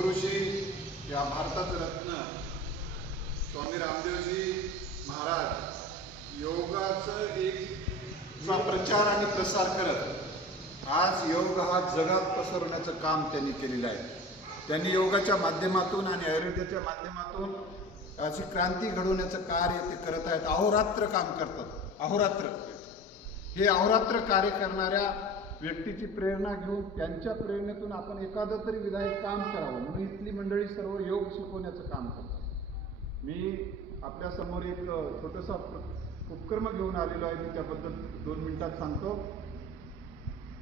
योगऋषी या भारताचं रत्न स्वामी रामदेवजी महाराज योगाचं एक प्रचार आणि प्रसार करत आज योग हा जगात पसरवण्याचं काम त्यांनी केलेलं आहे. त्यांनी योगाच्या माध्यमातून आणि आयुर्वेदाच्या माध्यमातून अशी क्रांती घडवण्याचं कार्य ते करत आहेत. अहोरात्र काम करतात. अहोरात्र. हे अहोरात्र कार्य करणाऱ्या व्यक्तीची प्रेरणा घेऊन त्यांच्या प्रेरणेतून आपण एखादं तरी विधायक काम करावं. म्हणून इथली मंडळी सर्व योग शिकवण्याचं काम करतात. मी आपल्यासमोर एक छोटंसा उपक्रम घेऊन आलेलो आहे. मी त्याबद्दल दोन मिनिटात सांगतो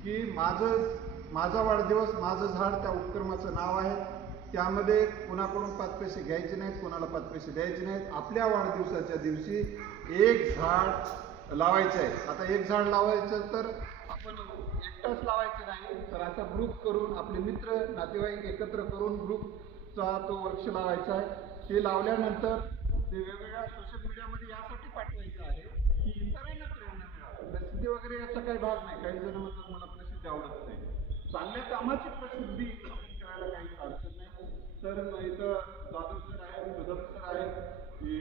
की माझं माझा वाढदिवस माझं झाड त्या उपक्रमाचं नाव आहे. त्यामध्ये कोणाकडून पाच पैसे घ्यायचे नाहीत कोणाला पाच पैसे द्यायचे नाहीत. आपल्या वाढदिवसाच्या दिवशी एक झाड लावायचं आहे. आता एक झाड लावायचं तर पण एकटंच लावायचं नाही. तर असा ग्रुप करून आपले मित्र नातेवाईक एकत्र करून ग्रुपचा तो वृक्ष लावायचा आहे. ते लावल्यानंतर ते वेगवेगळ्या सोशल मीडियामध्ये यासाठी पाठवायचं आहे की इतरांना प्रेरणा मिळावी प्रसिद्धी वगैरे याचा काही भाग नाही. काही जण म्हणतात मला प्रसिद्धी आवडत नाही. चांगल्या कामाची प्रसिद्धी करायला काही अडचण नाही. तर इथं जाधव सर आहेत कदम सर आहेत हे,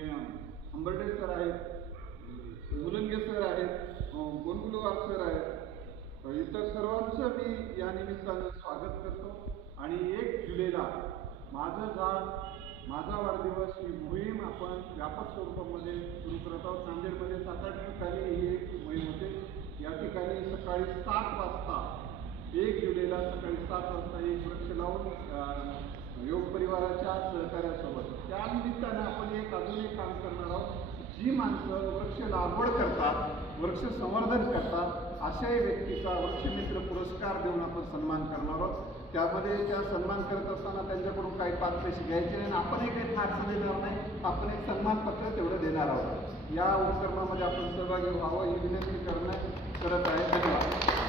अंबर्डे सर आहेत मुलंगे सर आहेत गोनगुलवार सर तर इतर सर्वांचं मी या निमित्तानं स्वागत करतो. आणि एक जुलैला माझं झाड माझा वाढदिवस ही मोहीम आपण व्यापक स्वरूपामध्ये सुरू करत आहोत. नांदेडमध्ये सात आठ ठिकाणी ही एक मोहीम होते. या ठिकाणी सकाळी सात वाजता एक जुलैला सकाळी सात वाजता एक वृक्ष लावून योग परिवाराच्या सहकार्यासोबत. त्या निमित्तानं आपण एक अजून एक काम करणार आहोत. जी माणसं वृक्ष लागवड करतात वृक्ष संवर्धन करतात अशाही व्यक्तीचा वृक्षमित्र पुरस्कार देऊन आपण सन्मान करणार आहोत. त्यामध्ये त्या सन्मान करत असताना त्यांच्याकडून काही पाच पैसे घ्यायचे नाही आणि आपणही काही फारसं देणार नाही. आपण एक सन्मानपत्र तेवढं देणार आहोत. या उपक्रमामध्ये आपण सहभागी व्हावं ही विनंती करणं करत आहे. धन्यवाद.